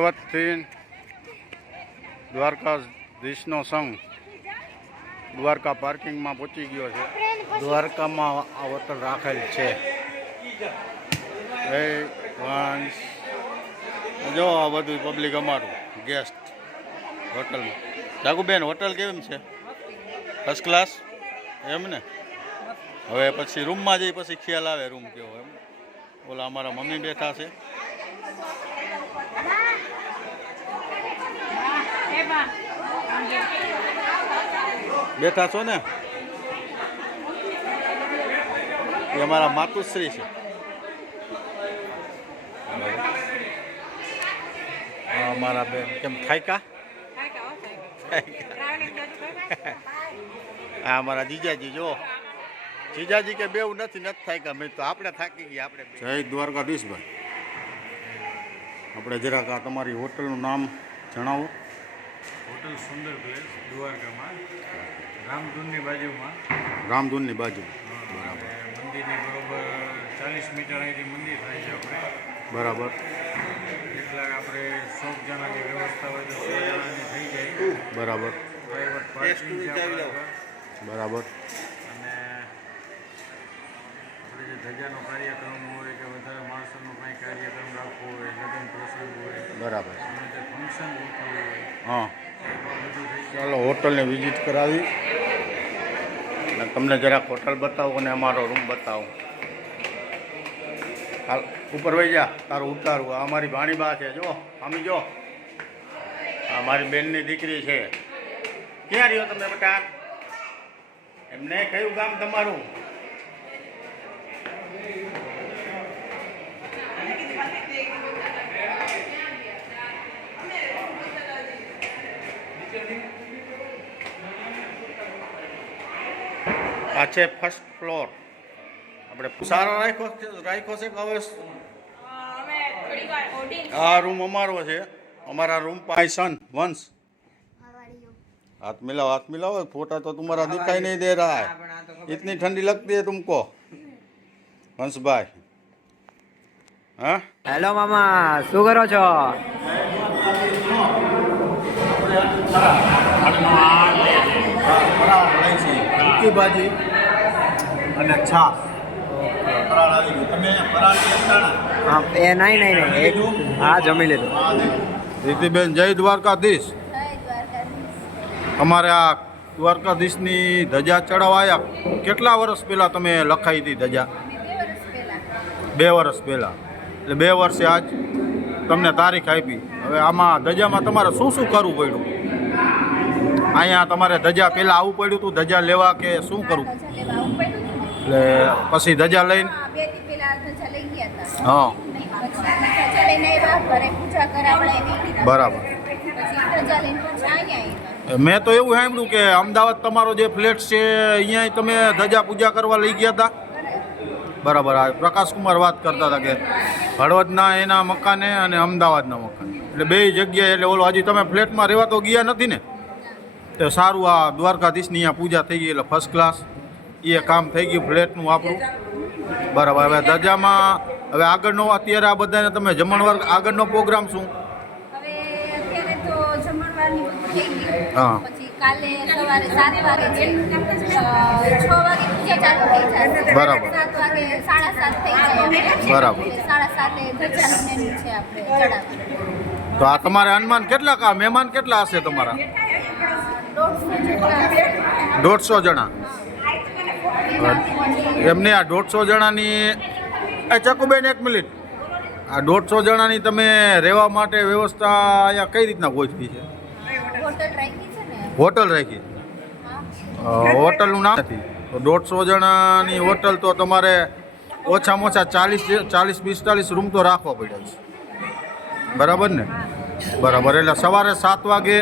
હળવદથી દ્વારકાધીશનો સંઘ દ્વારકા પાર્કિંગમાં પહોંચી ગયો છે. દ્વારકામાં આ હોટલ રાખેલ છે. જો આ બધું પબ્લિક અમારું ગેસ્ટ હોટલમાં. જાગુબેન, હોટલ કેમ છે? ફર્સ્ટ ક્લાસ એમ ને? હવે પછી રૂમમાં જઈ પછી ખ્યાલ આવે રૂમ કેવો એમ. ઓલા અમારા મમ્મી બેઠા છે. બેઠા છો ને? એ અમારા માતુશ્રી છે. અમારા બેન કેમ થાયકા? આ અમારા જીજાજી જો. જીજાજી કે બેવું નથી થાયકા. મેં તો આપણે થાકી ગયા. આપણે જય દ્વારકાધીશભાઈ. આપણે જરાક આ તમારી હોટલનું નામ જણાવો. હોટલ સુંદર પ્લેસ દ્વારકામાં, રામધૂનની બાજુમાં. રામધૂનની બાજુ. બરાબર. મંદિરની બરોબર 40 મીટર અહીંથી મંદિર થાય છે આપણે. બરાબર. કેટલાક આપણે 100 જણાની વ્યવસ્થા હોય તો 100 જણાની થઈ જાય. બરાબર. પ્રાઇવેટ પાર્કિંગ છે આપણા આગળ. બરાબર. અને આપણે જે ધજાનો કાર્યક્રમ હોય કે વધારે માણસોનો કંઈ કાર્યક્રમ રાખવો હોય, લગ્ન પ્રસંગ હોય, બરાબર. અને જે ફંક્શન ગોઠવવું હોય, હા, બધું થઈ જાય. ચાલો હોટલને વિઝિટ કરાવી અને તમને જરાક હોટલ બતાવો અને અમારો રૂમ બતાવો. હાલ ઉપર વહી જા, તારું ઉતારવું. આ અમારી ભાણીબા છે જો, આમી જો. આ મારી બેનની દીકરી છે. ક્યાં રહ્યો તમે બેટા? એમને કયું ગામ તમારું? આ છે ફર્સ્ટ ફ્લોર. આપણે સારો રાખ્યો છે કે હવે આ રૂમ અમારો છે. અમારા रूम पाई सन वंश. हाथ मिलाओ. फोटा तो तुम्हारा दिखाई नहीं दे रहा है. इतनी ठंडी लगती है तुमको वंश भाई? हाँ, हेलो मामा, શું કરો છો? ભાજી અને છાશ. હા, એ નહીં એક હા જમી લીધું. રીતિબેન, જય દ્વારકાધીશ. અમારે આ દ્વારકાધીશની ધજા ચડાવાયા કેટલા વર્ષ પહેલાં તમે લખાઈ હતી ધજા? 2 વર્ષ પહેલાં. એટલે 2 વર્ષે આજ તમને તારીખ આપી. હવે આમાં ધજામાં તમારે શું શું કરવું પડ્યું? અહીંયા તમારે ધજા પહેલાં આવવું પડ્યું હતું ધજા લેવા કે શું કરવું? એટલે પછી ધજા લઈને હા, બરાબર. મેં તો એવું સાંભળ્યું કે અમદાવાદ તમારો જે ફ્લેટ છે અહીંયા તમે ધજા પૂજા કરવા લઈ ગયા હતા. બરાબર. આ પ્રકાશકુમાર વાત કરતા હતા કે હળવદના એના મકાને અને અમદાવાદના મકાને, એટલે 2 જગ્યાએ. એટલે ઓલો હજી તમે ફ્લેટમાં રહેવા તો ગયા નથી ને? તો સારું, આ દ્વારકાધીશની અહીંયા પૂજા થઈ ગઈ એટલે ફર્સ્ટ ક્લાસ એ કામ થઈ ગયું ફ્લેટનું આપણું. બરાબર. હવે ધજામાં હવે આગળનો અત્યારે આ બધાને તમે જમણવાર આગળનો પ્રોગ્રામ શું? હા, કાલે સવારે 7 વાગે છે, 6 વાગે પૂજા ચાલુ થઈ જાય. બરાબર. 7 વાગે 7:30 થઈ જાય. બરાબર. 7:30 ધજાનું મેનુ છે આપણે ચડાવવાનું. તો આ તમારે અનુમાન કેટલા મહેમાન કેટલા હશે તમારા? 150 જણા. એમને આ 150 જણાની ચકુબેન 1 મિનિટ. આ 150 જણાની તમે રહેવા માટે વ્યવસ્થા અહીંયા કઈ રીતના ગોઠવી છે? હોટલ રાખી. હોટલનું નામ નથી. તો 150 જણાની હોટલ તો તમારે ઓછામાં ઓછા 40-45 રૂમ તો રાખવા પડ્યા છે. બરાબર ને? બરાબર. એટલે સવારે 7 વાગે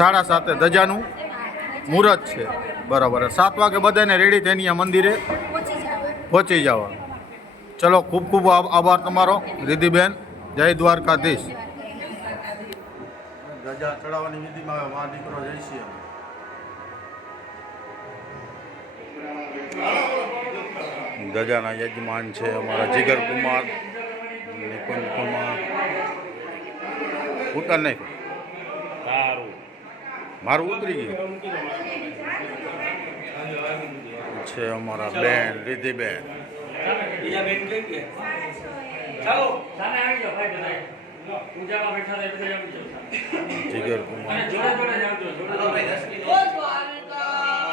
7:30 ધજાનું મુહૂર્ત છે. બરાબર. 7 વાગે બધાને રેડી થઈને અહીંયા મંદિરે પહોંચી જવા. ચલો, ખૂબ ખૂબ આભાર તમારો રીતિબેન. જય દ્વારકાધીશ. ધજા ચડાવવાની વિધિમાં મા દીકરો જઈશી. ધજાના યજમાન છે અમારા જીગર કુમાર, નિકુંજ કુમાર. ઉતાર નાખ સારું. મારું ઉતરી ગયું છે અમારા બેન રિધિબેન. બીજા બેન કઈ ગયા? ચાલો સામે આવી જાઓ ભાઈ બધા. પૂજામાં બેઠા રહે બધા આવી જાઓ. જીગર કુમાર જોડે જોડે જ આવજો. જોડે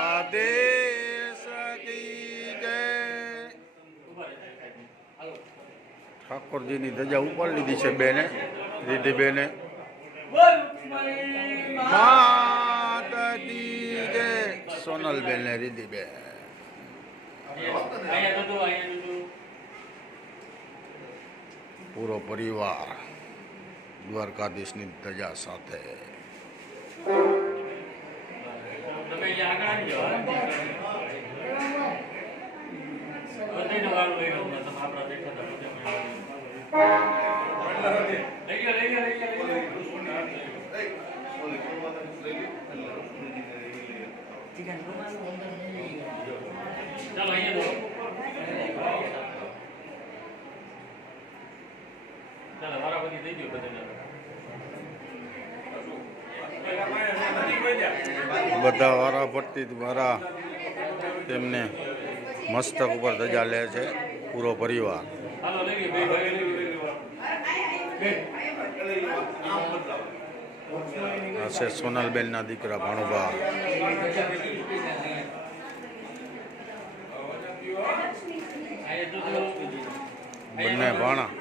આદેશ કી જય. ઠાકોરજીની ધજા ઉપાડી લીધી છે બેને રિધિબેને. માતા કી જય. સોનલબેન ને રિધિબેન. અહીંયા તો પૂરો પરિવાર દ્વારકાધીશની ધજા સાથે. તમે અહીંયા આગળ આવી જાઓ. બધાને વાળું લઈ લો. તમે આપણા બેઠા હતા. લઈ ગયો લઈ ગયો લઈ ગયો લઈ ગયો. ચાલો અહીંયા દો. ચાલો વારાફરતી દઈ દો બધાને. બધા વારા ભરતી દ્વારા તેમને મસ્તક ઉપર ધજા લે છે પૂરો પરિવાર. હાલો લઈ ગયો બે ભાઈ લઈ ગયો. આ છે સોનલબેનના દીકરા ભાણુભા. બંને ભાણા.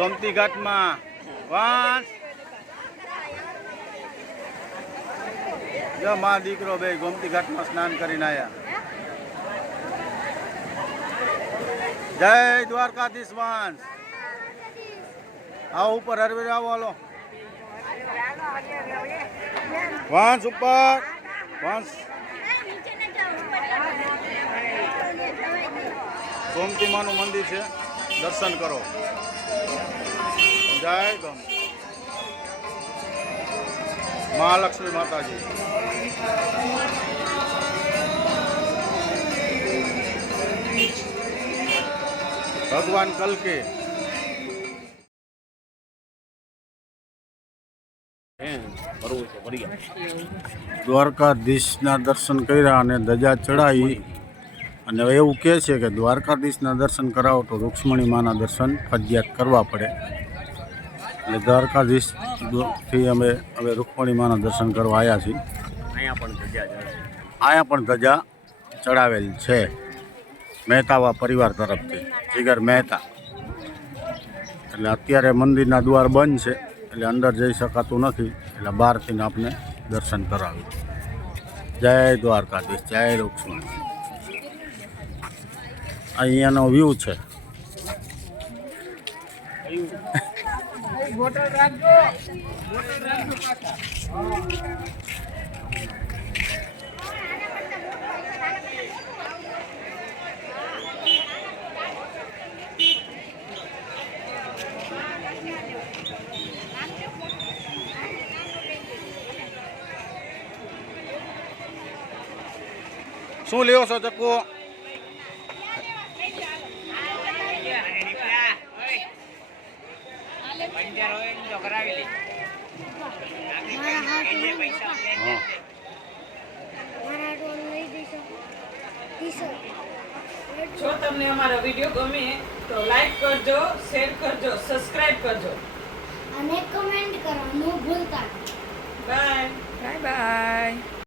ગોમતી ઘાટમાં વાંસ જો મા દીકરો બે ગોમતી ઘાટમાં સ્નાન કરીને આવ્યા. જય દ્વારકાધીશ વાંસ. આવો ઉપર હરવી આવો. હાલો વાંસ ઉપર. વાંસ ગોમતી માનું મંદિર છે, દર્શન કરો. જય ગમ મહાલક્ષ્મી માતાજી. ભગવાન કલકે દ્વારકાધીશના દર્શન કર્યા અને ધજા ચડાવી. અને એવું કહે છે કે દ્વારકાધીશના દર્શન કરાવો તો રૂક્ષ્મણી માના દર્શન ફરજિયાત કરવા પડે. એટલે દ્વારકાધીશથી અમે હવે રૂક્ષ્મણી માના દર્શન કરવા આવ્યા છીએ. અહીંયા પણ ધજા ચડાવેલ છે મહેતાવા પરિવાર તરફથી, જીગર મહેતા. એટલે અત્યારે મંદિરના દ્વાર બંધ છે, એટલે અંદર જઈ શકાતું નથી, એટલે બહારથી આપણે દર્શન કરાવ્યું. જય દ્વારકાધીશ, જય રૂક્ષ્મણી. અહીંયાનો વ્યૂ છે. શું લેવો છો ચક્કુ? જો તમને અમારો વિડીયો ગમે તો લાઈક કરજો, શેર કરજો, સબસ્ક્રાઇબ કરજો અને કમેન્ટ કરવાનું ભૂલતા નહીં. બાય. Bye bye.